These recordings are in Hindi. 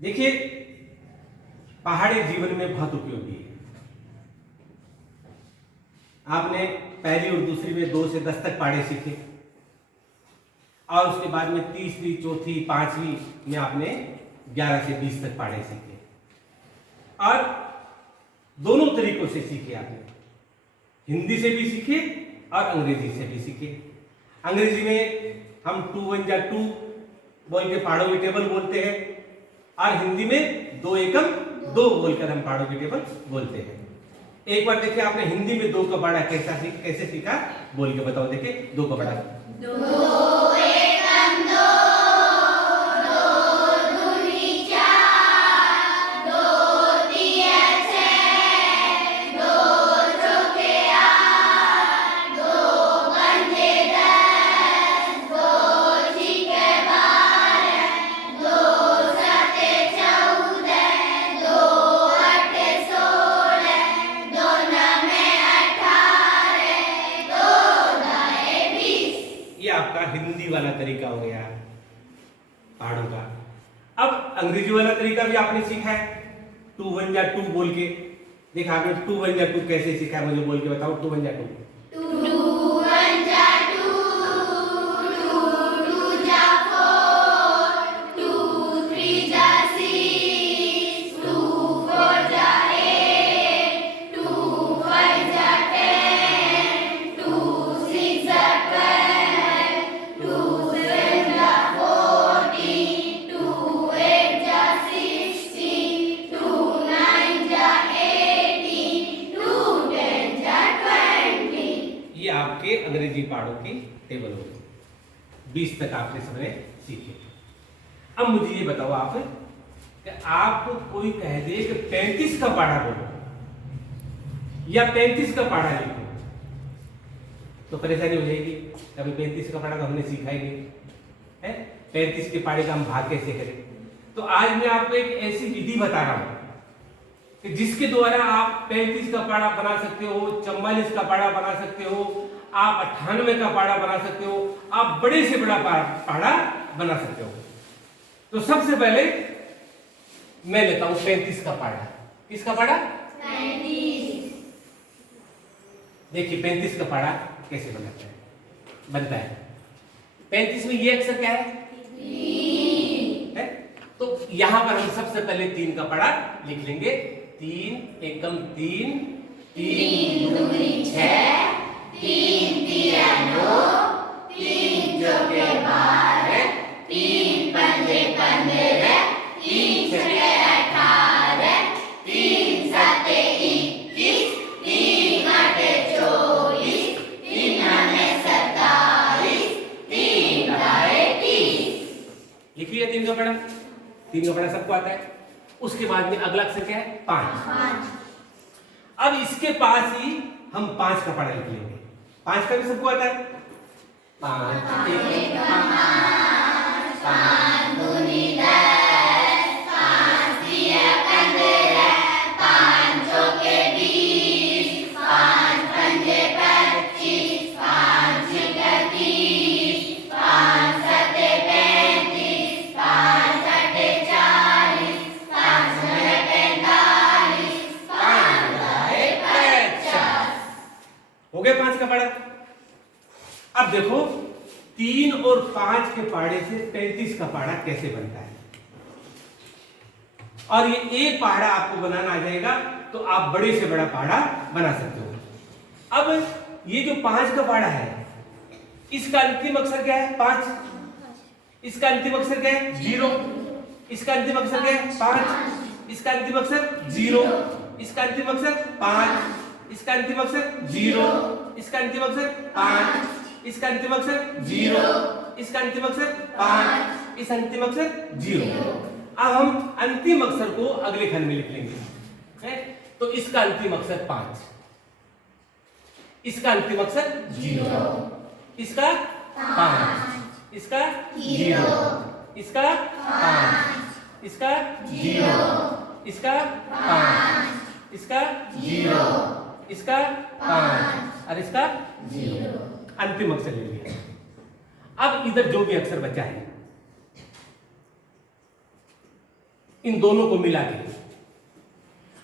देखिए, पहाड़ी जीवन में बहुत उपयोगी है। आपने पहली और दूसरी में 2 से 10 तक पहाड़े सीखे और उसके बाद में तीसरी, चौथी, पांचवी में आपने 11 से 20 तक पहाड़े सीखे और दोनों तरीकों से सीखे आपने, हिंदी से भी सीखे और अंग्रेजी से भी सीखे। अंग्रेजी में हम 2 1 जा 2 बोल के पहाड़ों की टेबल बोलते हैं और हिंदी में 2 एकम 2 बोलकर हम पहाड़ों की टेबल बोलते हैं। एक बार देखिए, आपने हिंदी में 2 का पहाड़ा कैसे सीखा, बोल के बताओ। देखिए 2 का पहाड़ा। 2 एकम 2, 2 दूनी 4, 2 तिया 6, 2 चौके 8, 2 पंजे 10, 2 छीके 12, 2 साते 14, 2 आठे 16, 2 नवे 18, 2 दाए 20। ये आपका हिंदी वाला तरीका हो गया पहाड़ों का। अब अंग्रेजी वाला तरीका भी आपने सीखा है, 2 1 जा 2 बोल के। देखा आपने 2 1 जा 2 कैसे सीखा है, मुझे बोल के बताओ। 2 1 जा 2। 2 1 जा 2, 2 2 जा 4, 2 3 जा 6, 2 4 जा 8, 2 5 जा 10, 2 6 जा 12, 2 7 जा 14, 2 8 जा 16, 2 9 जा 18, 2 10 जा 20। ये आपके अंग्रेजी पहाड़ों की टेबल हो गई। 20 तक आपने सबने सीखे। अब मुझे ये बताओ आप कि आपको कोई कह दे कि 35 का पहाड़ा बोलो या 35 का पहाड़ा लिखो, तो परेशानी हो जाएगी। कभी 35 का पहाड़ा तो हमने सीखा ही नहीं है, 35 के पहाड़े का हम भाग कैसे करें। तो आज मैं आपको एक ऐसी विधि बता रहा हूं कि जिसके द्वारा आप 35 का पहाड़ा बना सकते हो, 44 का पहाड़ा बना सकते हो, आप 98 का पहाड़ा बना सकते हो, आप बड़े से बड़ा पहाड़ा बना सकते हो। तो सबसे पहले मैं लेता हूं 35 का पहाड़ा। किसका पहाड़ा? 35। देखिए 35 का पहाड़ा कैसे बनता है। 35 में ये अक्षर क्या है? 3 है? तो यहां पर हम सबसे पहले 3 का पहाड़ा लिख लेंगे। 3 एकम 3, 3 दूनी 6, 3 तिया 9, 3 चौके 12, 3 पंजे 15, 3 छके 18, 3 साते 21, 3 आठे 24, 3 नवे 27, 3 दाए 30। लिख लिया 3 का पहाड़ा। 3 का पहाड़ा सबको आता है। उसके बाद में अगला अक्षर क्या है? 5। अब इसके पास ही हम 5 का पहाड़ा लिख लेंगे। 5 का भी सबको आता है। 5 एक 5 दूनी 10, 5 तिया 15, 5 चौके 20, 5 पंजे 25, 5 छीके 30, 5 साते 35, 5 आठे 40, 5 नवे 45, 5 दाए 50। हो गया 5 का पहाड़ा। अब देखो 3 और 5 के पहाड़े से 35 का पहाड़ा कैसे बनता है। और ये एक पहाड़ा आपको बनाना आ जाएगा तो आप बड़े से बड़ा पहाड़ा बना सकते हो। अब ये जो 5 का पहाड़ा है, इसका अंतिम अक्षर क्या है? 5। इसका अंतिम अक्षर क्या है? 0। इसका अंतिम अक्षर क्या है? 5। इसका अंतिम अक्षर 0। इसका अंतिम अक्षर 5। इसका अंतिम अक्षर 0। इसका अंतिम अक्षर 5। इसका अंतिम अक्षर 0। इसका अंतिम अक्षर 5। इस अंतिम अक्षर 0। अब हम अंतिम अक्षर को अगले खंड में लिख लेंगे। है? तो इसका अंतिम अक्षर 5, इसका अंतिम अक्षर 0, इसका 5, इसका 0, इसका 5, इसका 0, इसका 5, इसका 0, इसका 5 और इसका 0। अंतिम अक्षर ले लिया। अब इधर जो भी अक्षर बचा है इन दोनों को मिला के।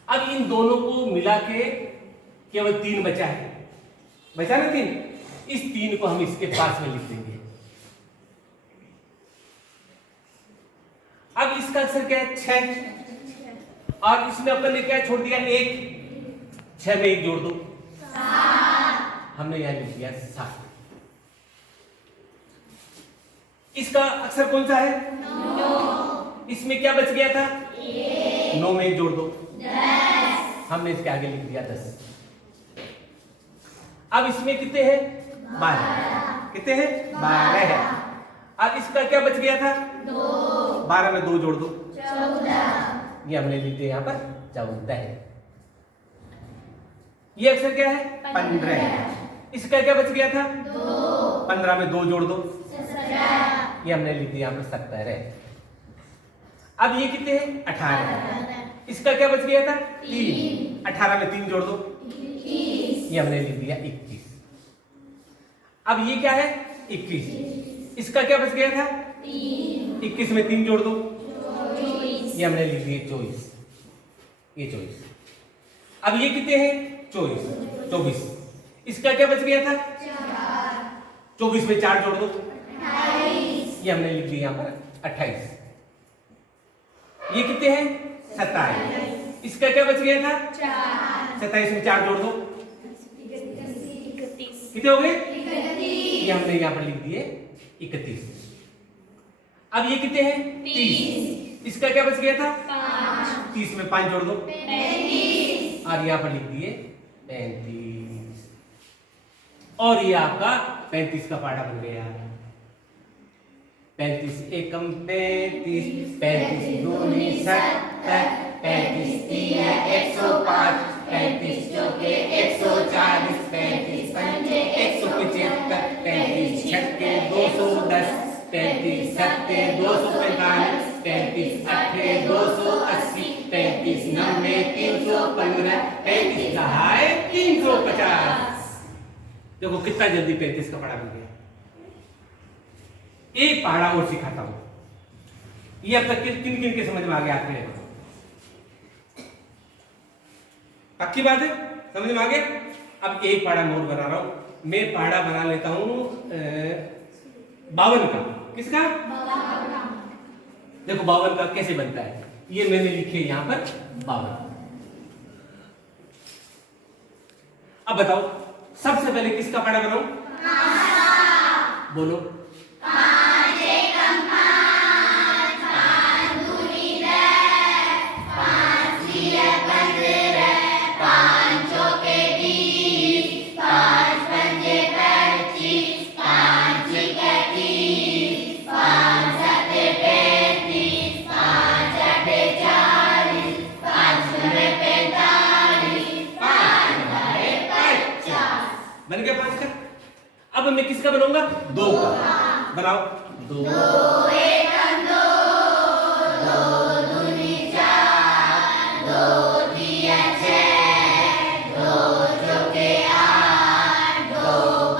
अब इन दोनों को मिला के केवल 3 बचा है, बचा ना 3। इस 3 को हम इसके पास में लिख देंगे। अब इसका अक्षर क्या है? 6, और इसमें अपन ने क्या छोड़ दिया? 1। 6 में 1 जोड़ दो, हमने यहां लिख दिया 7। इसका अक्षर कौन सा है? 9। इसमें क्या बच गया था? 9 में 1 जोड़ दो, 10। हमने इसके आगे लिख दिया 10। अब इसमें कितने हैं? 12। कितने हैं? 12 है। अब इसका क्या बच गया था? 2। 12 में 2 जोड़ दो, 14। ये हमने लिख दिया यहाँ पर 14 है। ये अक्षर क्या है? 15 है। इसका क्या बच गया था? 2। 15 में 2 जोड़ दो, 17। ये हमने लिख दिया यहाँ पर 17 है। अब ये कितने हैं? 18। इसका क्या बच गया था? 3। 18 में 3 जोड़ दो, 21। ये हमने लिख दिया 21। अब ये क्या है? 21। इसका क्या बच गया था? 3। 21 में 3 जोड़ दो, 24। ये हमने लिख दिए 24। ये 24। अब ये कितने हैं? 24। इसका क्या बच गया था? 4। 24 में 4 जोड़ दो, 28। ये हमने लिख दिया यहाँ पर 28। ये कितने हैं? 27। इसका क्या बच गया था? 4। 27 में 4 जोड़ दो, 31। कितने हो गए? 31। ये हमने यहाँ पर लिख दिए 31। अब ये कितने हैं? 30। इसका क्या बच गया था? 5। 30 में 5 जोड़ दो, 35। और यहाँ पर लिख दिए 35। और ये आपका 35 का पाढ़ा बन गया। 35 एकम 35, 35 दूनी 70, 35 तीन 105, 35 चौके 140, 35 पंजे 175, 35 छक्के 210, 35 सत्ते 245, 35 अट्ठे 280, 35 नब्बे 315, 35 दहाई 350। देखो कितना जल्दी 35 का पढ़ा बन गया। एक पहाड़ा और सिखाता हूं। ये अब तक किन किन के समझ में आ गया आपके? पक्की बात है, समझ में आ गया। अब एक पहाड़ा मोर बना रहा हूं मैं। पहाड़ा बना लेता हूं 52 का। किसका? 52। देखो 52 का कैसे बनता है, ये मैंने लिखे यहां पर 52। अब बताओ सबसे पहले किसका पहाड़ा बनाऊं? बोलो। 5 एकम 5, 5 दूनी 10, 5 तिया 15, 5 चौके 20, 5 पंजे 25, 5 छिक्के 30, 5 सत्ते 35, 5 अट्ठे 40, 5 दूने 45, 5 दहाई 50। बन गया 5 का। अब मैं किसका बनाऊंगा? 2 का। बनाओ। 2 एकम 2, 2 दूनी 4, 2 तिया 6, 2 चौके 8, 2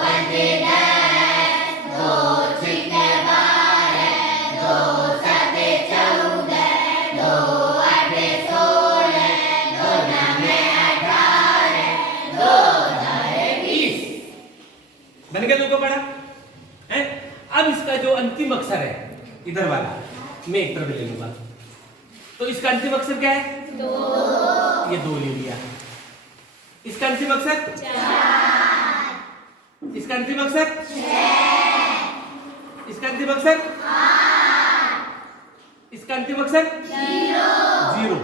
पंजे 10, 2 छिक्के 12, 2 सत्ते 14, 2 अट्ठे 16, 2 नवे 18, 2 दहाई 20। बन गया 2 का पढ़ा है। अब इसका जो अंतिम अक्षर है इधर वाला मैं एक तरफ ले लूंगा, तो इसका अंतिम अक्षर क्या है? 2। ये 2 ले लिया। इसका अंतिम अक्षर 4। इसका अंतिम अक्षर 6। इसका अंतिम अक्षर 8। इसका अंतिम अक्षर 0।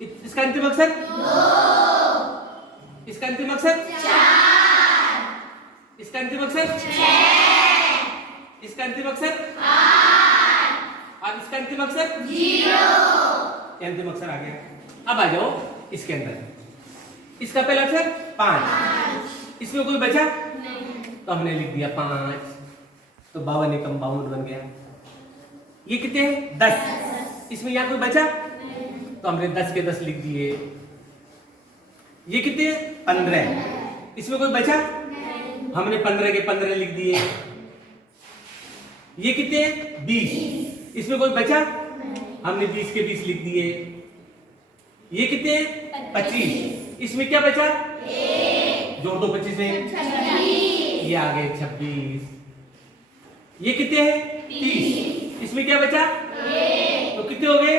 इसका अंतिम अक्षर 2। इसका अंतिम अक्षर 4। इसका अंतिम अक्षर 6। इसका अंतिम अक्षर 8। और इसका अंतिम अक्षर 0। अंतिम अक्षर आ गया। अब आ जाओ इसके अंदर। इसका पहला अक्षर 5। इसमें कोई बचा नहीं, तो हमने लिख दिया 5। तो 52 एकम 52 बन गया। ये कितने हैं? 10। इसमें यहाँ कोई बचा नहीं, तो हमने 10 के 10 लिख दिए। ये कितने हैं? 15। इसमें कोई बचा नहीं, हमने 15 के 15 लिख दिए। ये कितने हैं? 20। इसमें कोई बचा नहीं, हमने 20 के 20 लिख दिए। ये कितने 25, इसमें क्या बचा जोड़ दो 25 से, ये आ गए 26। ये कितने हैं 30, इसमें क्या बचा तो कितने हो गए,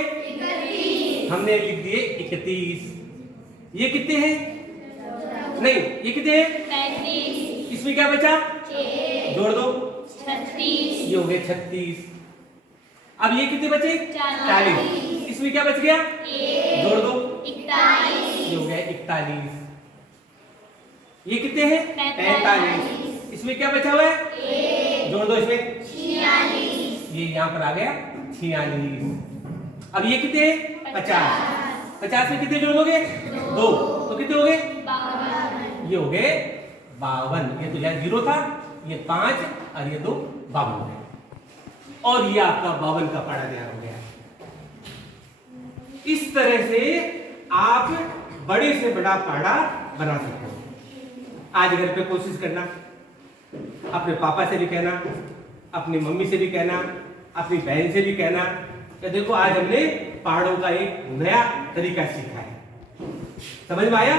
हमने लिख दिए 31। ये कितने हैं, नहीं ये कितने हैं, इसमें क्या बचा जोड़ दो 36, ये हो गए 36। अब ये कितने बचे 40, इसमें क्या बच गया जोड़ दो 41, ये हो गया 41। ये कितने हैं 45, इसमें क्या बचा हुआ है जोड़ दो इसमें 46, ये यहाँ पर आ गया 46। अब ये कितने हैं 50, 50 में कितने जोड़ दोगे 2, तो कितने हो गए 52, ये हो गए 52। ये तो यार 0 था, ये 5 और ये 2 52 हो गए। और ये आपका 52 का पाड़ा तैयार हो गया। इस तरह से आप बड़े से बड़ा पाड़ा बना सकते हो। आज घर पे कोशिश करना, अपने पापा से भी कहना, अपनी मम्मी से भी कहना, अपनी बहन से भी कहना कि देखो आज हमने पहाड़ों का एक नया तरीका सीखा है। समझ में आया?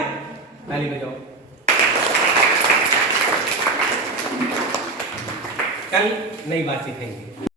ताली बजाओ। कल नई बात सीखेंगे।